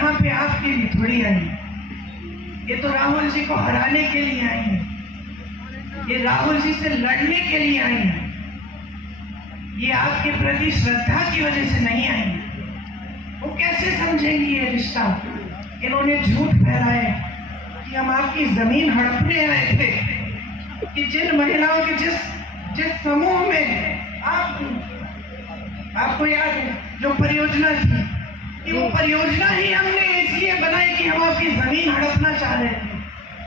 यहाँ पे आपके लिए थोड़ी आई, ये तो राहुल जी को हराने के लिए आई है, ये राहुल जी से लड़ने के लिए आई है, ये आपके प्रति श्रद्धा की वजह से नहीं आई है। वो कैसे समझेंगी ये रिश्ता? इन्होंने झूठ फैलाए कि हम आपकी जमीन हड़पने आए थे, कि जिन महिलाओं के जिस समूह में आपको याद है जो परियोजना थी, कि वो परियोजना ही हमने इसलिए बनाई कि हम आपकी जमीन हड़पना चाह रहे थे,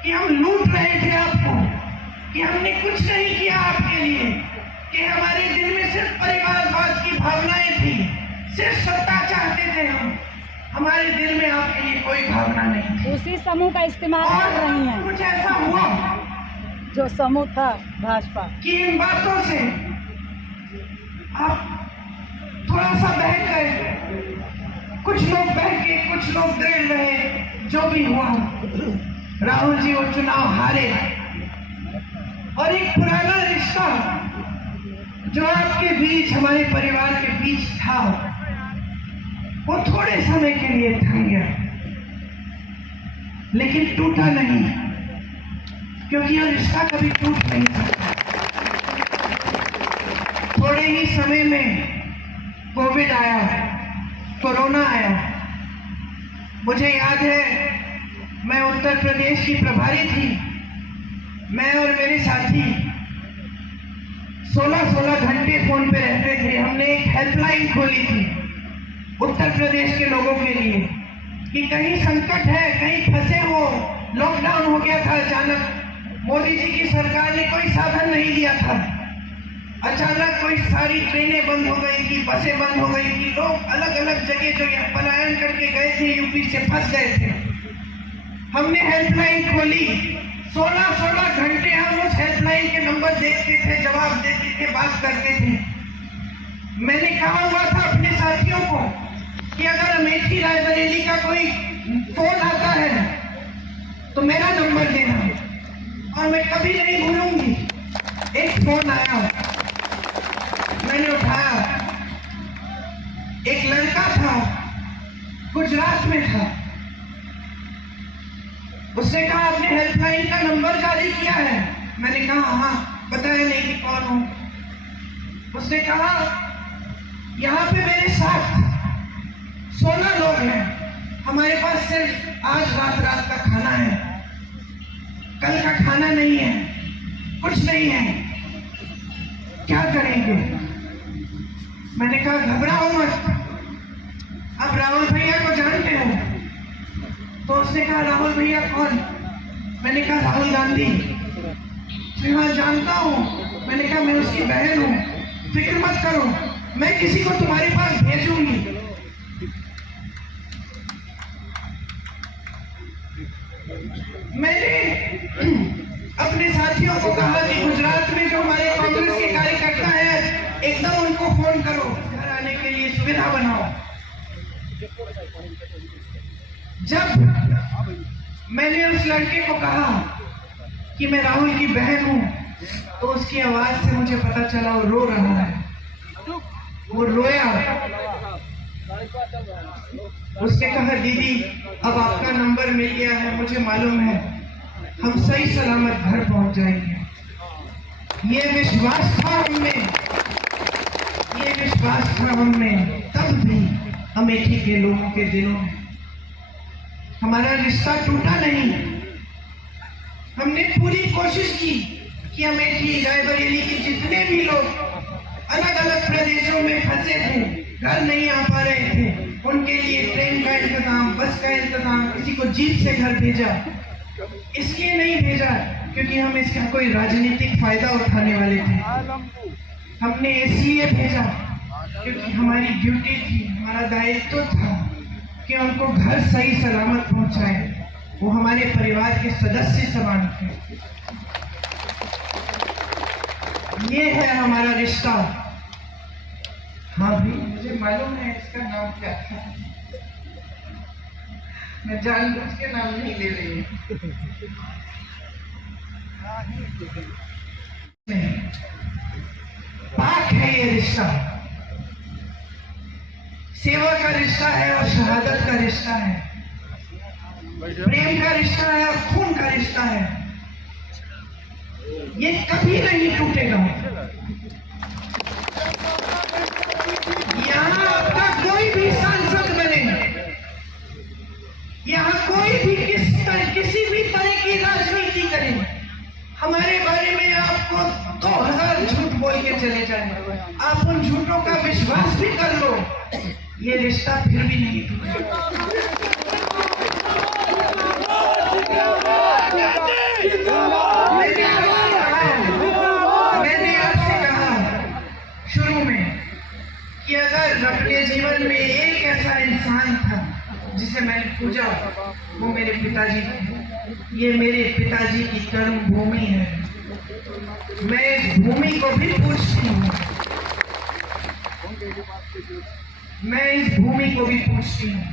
कि हम लूट रहे थे आपको, कि हमने कुछ नहीं किया आपके लिए, कि हमारे दिल में सिर्फ परिवारवाद की भावनाएं थी, सिर्फ सत्ता चाहते थे हम, हमारे दिल में आपके लिए कोई भावना नहीं थी। उसी समूह का इस्तेमाल कर रही हैं। कुछ ऐसा हुआ जो समूह था भाजपा कि इन बातों से आप थोड़ा सा बहक गए, कुछ लोग बहके, कुछ लोग दृढ़ रहे। जो भी हुआ, राहुल जी वो चुनाव हारे, और एक पुराना रिश्ता जो आपके बीच, हमारे परिवार के बीच था, वो थोड़े समय के लिए थम गया, लेकिन टूटा नहीं, क्योंकि ये रिश्ता कभी टूट नहीं सकता। थोड़े ही समय में कोविड आया, कोरोना आया। मुझे याद है, मैं उत्तर प्रदेश की प्रभारी थी, मैं और मेरे साथी 16-16 घंटे फोन पे रहते थे। हमने एक हेल्पलाइन खोली थी उत्तर प्रदेश के लोगों के लिए, कि कहीं संकट है, कहीं फंसे हो, लॉकडाउन हो गया था अचानक, मोदी जी की सरकार ने कोई साधन नहीं दिया था, अचानक कोई सारी ट्रेनें बंद हो गई थी, बसें बंद हो गई थी, लोग अलग अलग जगह जो पलायन करके गए थे, यूपी से फंस गए थे। हमने हेल्पलाइन खोली, 16-16 घंटे हम उस हेल्पलाइन के नंबर देखते थे, जवाब देते थे, बात करते थे। मैंने कहा हुआ था अपने साथियों को कि अगर अमेठी रायबरेली का कोई फोन आता है तो मेरा नंबर देना, और मैं कभी नहीं भूलूंगी। एक फोन आया, मैंने उठाया, एक लड़का था, गुजरात में था। उसने कहा आपने हेल्पलाइन का नंबर जारी किया है? मैंने कहा हाँ, बताया नहीं कि कौन हूं। उसने कहा यहाँ पे मेरे साथ 16 लोग हैं, हमारे पास सिर्फ आज रात का खाना है, कल का खाना नहीं है, कुछ नहीं है, क्या करेंगे? मैंने कहा घबराओ मत, अब राहुल भैया को जानते हो? तो उसने कहा राहुल भैया कौन? मैंने कहा राहुल गांधी। हाँ जानता हूँ। मैंने कहा मैं उसकी बहन हूँ, फिक्र मत करो, मैं किसी को तुम्हारे पास भेजूंगी। मैंने अपने साथियों को कहा कि गुजरात में जो हमारे कांग्रेस के कार्यकर्ता है, एकदम उनको फोन करो, घर आने के लिए सुविधा बनाओ। जब मैंने उस लड़के को कहा कि मैं राहुल की बहन हूं, तो उसकी आवाज से मुझे पता चला वो रो रहा है। वो रोया, उसने कहा दीदी अब आपका नंबर मिल गया है, मुझे मालूम है हम सही सलामत घर पहुंच जाएंगे। ये विश्वास था हममें, ये विश्वास था हममें, तब भी अमेठी के लोगों के दिलों में। हमारा रिश्ता टूटा नहीं। हमने पूरी कोशिश की कि अमेठी रायबरेली के जितने भी लोग अलग अलग प्रदेशों में फंसे थे, घर नहीं आ पा रहे थे, उनके लिए ट्रेन का इंतजाम, बस का इंतजाम, किसी को जीप से घर भेजा। इसलिए नहीं भेजा क्योंकि हम इसका कोई राजनीतिक फायदा उठाने वाले थे, हमने इसलिए भेजा क्योंकि हमारी ड्यूटी थी, हमारा दायित्व था कि उनको घर सही सलामत पहुंचाए। वो हमारे परिवार के सदस्य समान थे। ये है हमारा रिश्ता। हाँ भी मुझे मालूम है इसका नाम क्या था, मैं जानबूझ के नाम नहीं ले रही हूँ। पाक है ये रिश्ता, सेवा का रिश्ता है और शहादत का रिश्ता है। प्रेम का रिश्ता है और खून का रिश्ता है, ये कभी नहीं टूटेगा। यहाँ आपका कोई भी सांसद बने, यहाँ कोई भी किसी भी तरह की राजनीति करे, हमारे बारे में आपको 2000 झूठ बोल के चले जाए, आप उन झूठों का विश्वास भी कर लो, ये रिश्ता फिर भी नहीं टूटेगा। मैंने आपसे कहा शुरू में कि अगर अपने जीवन में एक ऐसा इंसान था जिसे मैंने पूजा, वो मेरे पिताजी थे। ये मेरे पिताजी की कर्म भूमि है, मैं इस भूमि को भी पूजती हूँ, मैं इस भूमि को भी पूजती हूँ।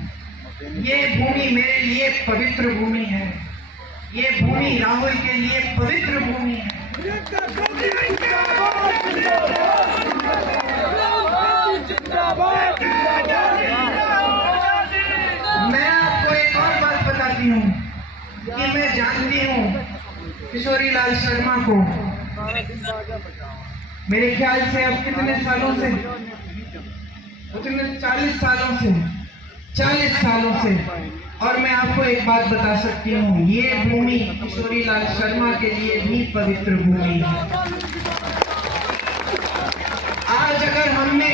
ये भूमि मेरे लिए पवित्र भूमि है, ये भूमि राहुल के लिए पवित्र भूमि है। मैं आपको एक और बात बताती हूँ कि मैं जानती हूँ किशोरी लाल शर्मा को, मेरे ख्याल से अब कितने सालों से, 40 सालों से। और मैं आपको एक बात बता सकती हूँ, ये भूमि किशोरी लाल शर्मा के लिए भी पवित्र भूमि है। आज अगर हमने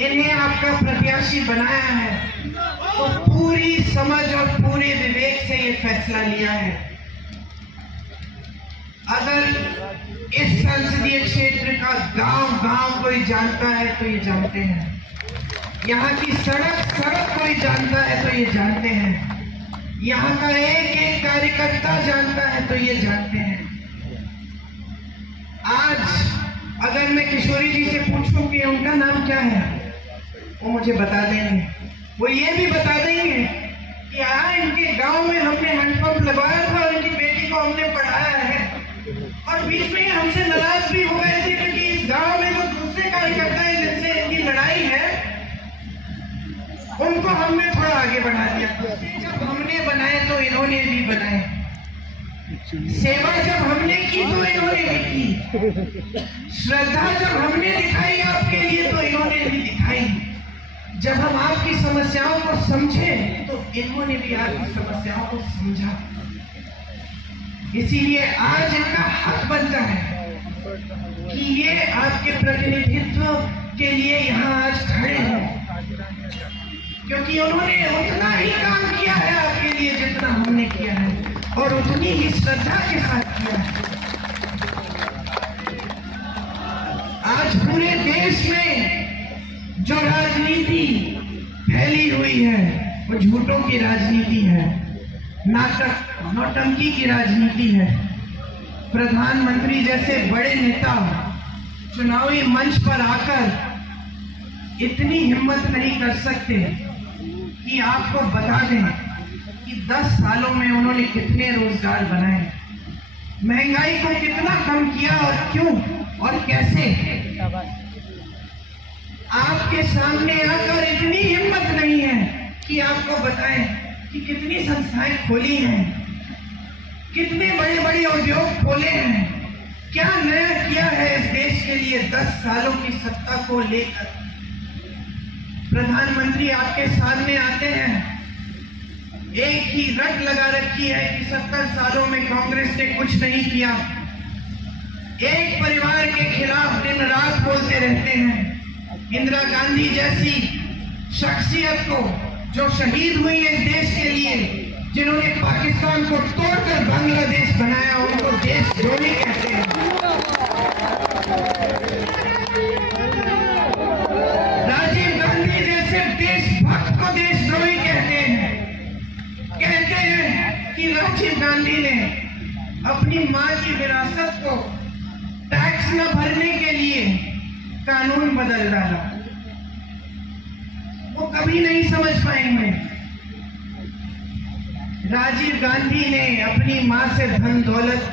इन्हें आपका प्रत्याशी बनाया है तो पूरी समझ और पूरे विवेक से ये फैसला लिया है। अगर इस संसदीय क्षेत्र का गांव कोई जानता है तो ये जानते हैं, यहाँ की सड़क कोई जानता है तो ये जानते हैं, यहाँ का एक कार्यकर्ता जानता है तो ये जानते हैं। आज अगर मैं किशोरी जी से पूछूं कि उनका नाम क्या है, वो मुझे बता देंगे। वो ये भी बता देंगे कि यहाँ इनके गांव में हमने हैंडपंप लगवाया था और इनकी बेटी को हमने पढ़ाया है, और बीच में हमसे नाराज भी हो गए थे क्योंकि इस गांव में जो दूसरे कार्यकर्ता है जिनसे इनकी लड़ाई है, उनको हमने थोड़ा आगे बढ़ा दिया। जब हमने बनाए तो इन्होंने भी बनाए, सेवा जब हमने की तो इन्होंने भी की, श्रद्धा जब हमने दिखाई आपके लिए तो इन्होंने भी दिखाई, जब हम आपकी समस्याओं को समझे तो इन्होंने भी आपकी समस्याओं को समझा। इसीलिए आज इनका हक बनता है कि ये आपके प्रतिनिधित्व के लिए यहाँ आज खड़े हैं, क्योंकि उन्होंने उतना ही काम किया है आपके लिए जितना हमने किया है, और उतनी ही श्रद्धा के साथ किया है। आज पूरे देश में जो राजनीति फैली हुई है वो झूठों की राजनीति है, नाटक नौटंकी की राजनीति है। प्रधानमंत्री जैसे बड़े नेता चुनावी मंच पर आकर इतनी हिम्मत नहीं कर सकते कि आपको बता दें कि 10 सालों में उन्होंने कितने रोजगार बनाए, महंगाई को कितना कम किया और क्यों और कैसे। आपके सामने आकर इतनी हिम्मत नहीं है कि आपको बताएं कि कितनी संस्थाएं खोली हैं, कितने बड़े बड़े उद्योग खोले हैं, क्या नया किया है इस देश के लिए 10 सालों की सत्ता को लेकर। प्रधानमंत्री आपके सामने आते हैं, एक ही रट लगा रखी है कि 70 सालों में कांग्रेस ने कुछ नहीं किया, एक परिवार के खिलाफ दिन रात बोलते रहते हैं। इंदिरा गांधी जैसी शख्सियत को जो शहीद हुई इस देश के लिए, जिन्होंने पाकिस्तान को तोड़कर बांग्लादेश बनाया, उनको देशद्रोही कहते हैं। राजीव गांधी जैसे देशभक्त को देशद्रोही कहते हैं। कहते हैं कि राजीव गांधी ने अपनी मां की विरासत को टैक्स न भरने के लिए कानून बदल डाला। वो कभी नहीं समझ पाएंगे। राजीव गांधी ने अपनी मां से धन दौलत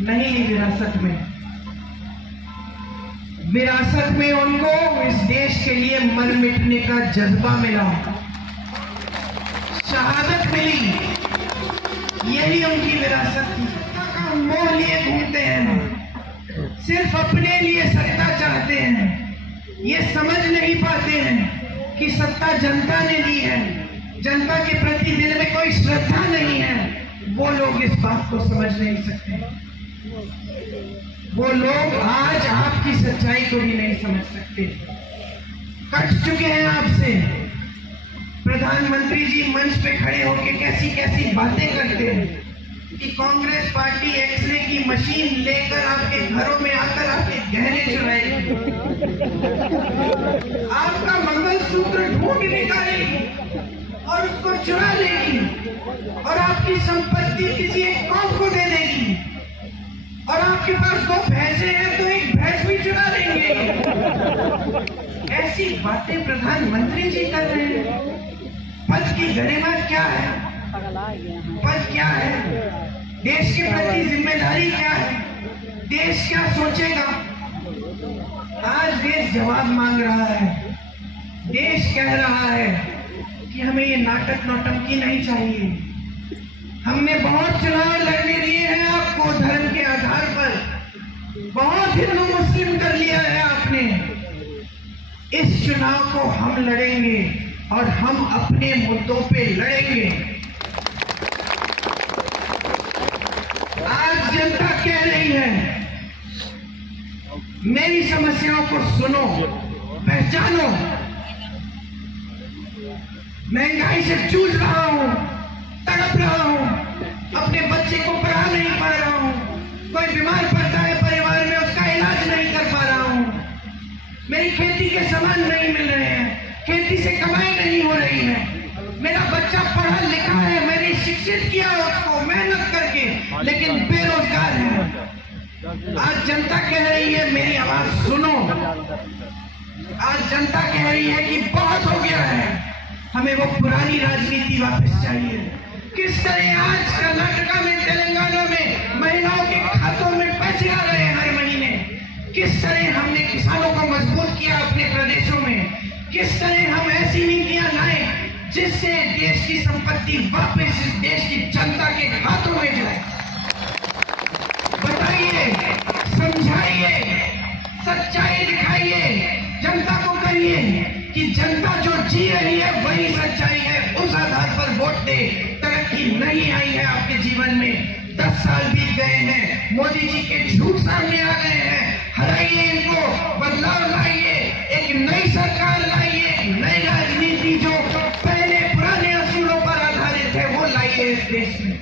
नहीं ली विरासत में, विरासत में उनको इस देश के लिए मर मिटने का जज्बा मिला, शहादत मिली, यही उनकी विरासत थी। सत्ता का मोह लिए घूमते हैं, सिर्फ अपने लिए सत्ता चाहते हैं। ये समझ नहीं पाते हैं कि सत्ता जनता ने दी है, जनता के प्रति दिल में कोई श्रद्धा नहीं है। वो लोग इस बात को समझ नहीं सकते। वो लोग आज आपकी सच्चाई को भी नहीं समझ सकते। कट चुके हैं आपसे। प्रधानमंत्री जी मंच पे खड़े होकर कैसी कैसी बातें करते हैं कि कांग्रेस पार्टी एक्सरे की मशीन लेकर आपके घरों में आकर आपके गहने चुराएगी, आपका मंगलसूत्र ढूंढ निकालेगी और उसको चुरा लेगी और आपकी संपत्ति किसी एक कौम को दे देगी। और आपके पास 2 भैंसे हैं तो एक भैंस भी चुरा लेंगे। ऐसी बातें प्रधानमंत्री जी कर रहे हैं। पद की गरिमा क्या है? पद क्या है? देश के प्रति जिम्मेदारी क्या है? देश क्या सोचेगा? आज देश जवाब मांग रहा है। देश कह रहा है कि हमें ये नाटक नौटंकी नहीं चाहिए। हमने बहुत चुनाव लड़ने दिए हैं आपको धर्म के आधार पर, बहुत हिंदू मुस्लिम कर लिया है आपने। इस चुनाव को हम लड़ेंगे और हम अपने मुद्दों पे लड़ेंगे। आज जनता कह रही है मेरी समस्याओं को सुनो, पहचानो। महंगाई से जूझ रहा हूं, तड़प रहा हूं, अपने बच्चे को पढ़ा नहीं पा रहा हूं, कोई बीमार पड़ता है परिवार में उसका इलाज नहीं कर पा रहा हूं, मेरी खेती के सामान नहीं मिल रहे हैं, खेती से कमाई नहीं हो रही है, मेरा बच्चा पढ़ा लिखा है, मैंने शिक्षित किया उसको मेहनत करके, लेकिन बेरोजगार है। आज जनता कह रही है मेरी आवाज सुनो। आज जनता कह रही है कि बहुत हो गया है, हमें वो पुरानी राजनीति वापस चाहिए। किस तरह आज कर्नाटका में, तेलंगाना में महिलाओं के खातों में पैसे आ रहे हैं हर महीने, किस तरह हमने किसानों को मजबूत किया अपने प्रदेशों में, किस तरह हम ऐसी नीतियां लाए जिससे देश की संपत्ति वापस इस देश की जनता के हाथों में जाए। बताइए, समझाइए, सच्चाई दिखाइए, जनता को कहिए कि जनता जो जी रही है वही सच्चाई है, उस आधार पर वोट दे। तरक्की नहीं आई है आपके जीवन में, 10 साल बीत गए हैं, मोदी जी के झूठ सामने आ गए हैं। हराइए इनको, बदलाव लाइए, एक नई सरकार लाइए, एक नई राजनीति जो पहले पुराने असूलों पर आधारित है वो लाइए इस देश में।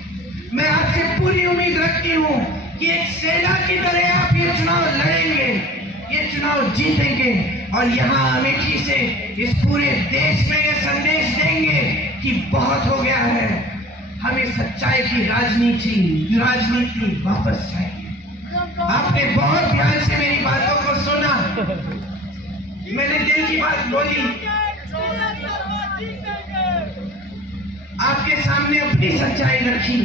मैं आपसे पूरी उम्मीद रखती हूँ कि एक सेना की तरह आप ये चुनाव लड़ेंगे, ये चुनाव जीतेंगे और यहाँ अमेठी से इस पूरे देश में ये संदेश देंगे कि बहुत हो गया है, हमें सच्चाई की राजनीति वापस चाहिए। आपने बहुत ध्यान से मेरी बातों को सुना, मैंने दिल की बात बोली, आपके सामने अपनी सच्चाई रखी।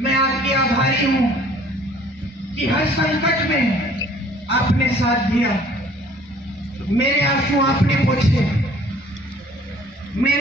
मैं आपकी आभारी हूं कि हर संकट में आपने साथ दिया, मेरे आंसू आपने पोंछे।